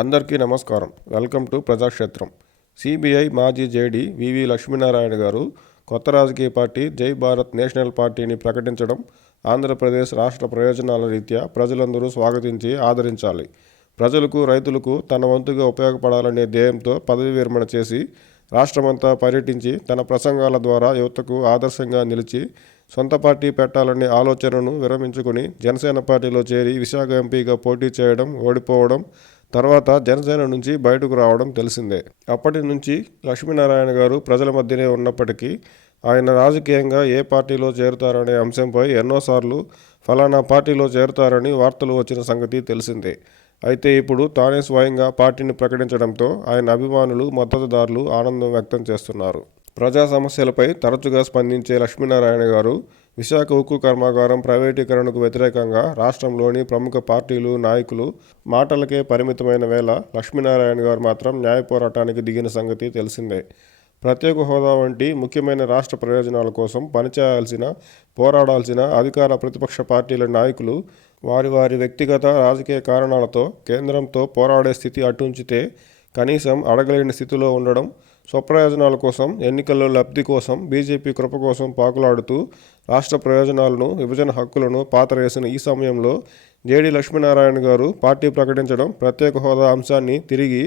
అందరికీ నమస్కారం. Welcome to Prajakshetram. CBI మాజీ జేడీ వివి లక్ష్మీనారాయణ గారు కొత్త రాజకీయ పార్టీ జై భారత్ నేషనల్ పార్టీని ప్రకటించడం ఆంధ్రప్రదేశ్ రాష్ట్ర ప్రయోజనాల రీత్యా ప్రజలందరూ స్వాగతించి ఆదరించాలి. ప్రజలకు, రైతులకు తన వంతుగా ఉపయోగపడాలనే ధ్యేయంతో పదవీ విరమణ చేసి రాష్ట్రమంతా పర్యటించి తన ప్రసంగాల ద్వారా యువతకు ఆదర్శంగా నిలిచి సొంత పార్టీ పెట్టాలనే ఆలోచనను విరమించుకుని జనసేన పార్టీలో చేరి విశాఖ ఎంపీగా పోటీ చేయడం, ఓడిపోవడం, తర్వాత జనసేన నుంచి బయటకు రావడం తెలిసిందే. అప్పటి నుంచి లక్ష్మీనారాయణ గారు ప్రజల మధ్యనే ఉన్నప్పటికీ ఆయన రాజకీయంగా ఏ పార్టీలో చేరుతారనే అంశంపై ఎన్నోసార్లు ఫలానా పార్టీలో చేరుతారని వార్తలు వచ్చిన సంగతి తెలిసిందే. అయితే ఇప్పుడు తానే స్వయంగా పార్టీని ప్రకటించడంతో ఆయన అభిమానులు, మద్దతుదారులు ఆనందం వ్యక్తం చేస్తున్నారు. ప్రజా సమస్యలపై తరచుగా స్పందించే లక్ష్మీనారాయణ గారు విశాఖ ఉక్కు కర్మాగారం ప్రైవేటీకరణకు వ్యతిరేకంగా రాష్ట్రంలోని ప్రముఖ పార్టీలు, నాయకులు మాటలకే పరిమితమైన వేళ లక్ష్మీనారాయణ గారు మాత్రం న్యాయ పోరాటానికి దిగిన సంగతి తెలిసిందే. ప్రత్యేక హోదా వంటి ముఖ్యమైన రాష్ట్ర ప్రయోజనాల కోసం పనిచేయాల్సిన, పోరాడాల్సిన అధికార, ప్రతిపక్ష పార్టీల నాయకులు వారి వారి వ్యక్తిగత రాజకీయ కారణాలతో కేంద్రంతో పోరాడే స్థితి అటుంచితే కనీసం అడగలేని స్థితిలో ఉండడం, స్వప్రయోజనాల కోసం, ఎన్నికల్లో లబ్ధి కోసం, బీజేపీ కృప కోసం పాకులాడుతూ రాష్ట్ర ప్రయోజనాలను, విభజన హక్కులను పాతరేసిన ఈ సమయంలో జేడీ లక్ష్మీనారాయణ గారు పార్టీ ప్రకటించడం, ప్రత్యేక హోదా అంశాన్ని తిరిగి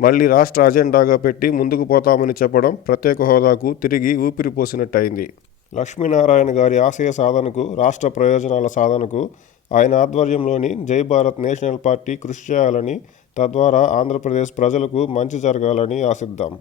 మళ్లీ రాష్ట్ర అజెండాగా పెట్టి ముందుకు పోతామని చెప్పడం ప్రత్యేక హోదాకు తిరిగి ఊపిరి పోసినట్టయింది. లక్ష్మీనారాయణ గారి ఆశయ సాధనకు, రాష్ట్ర ప్రయోజనాల సాధనకు ఆయన ఆధ్వర్యంలోని జై భారత్ నేషనల్ పార్టీ కృషి చేయాలని, తద్వారా ఆంధ్రప్రదేశ్ ప్రజలకు మంచి జరగాలని ఆశిద్దాం.